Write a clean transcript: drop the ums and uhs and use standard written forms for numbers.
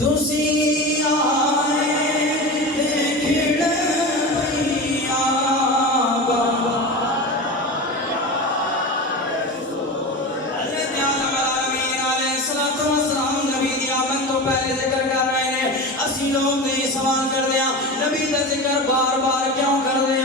تسی آئے دیکھڑ بھیا حضرت آدم علیہ السلام نبی دی آمد تو پہلے ذکر کر رہے ہیں. اسی لوگ نہیں سوال کر دیا نبی دا ذکر بار بار کیوں کر دے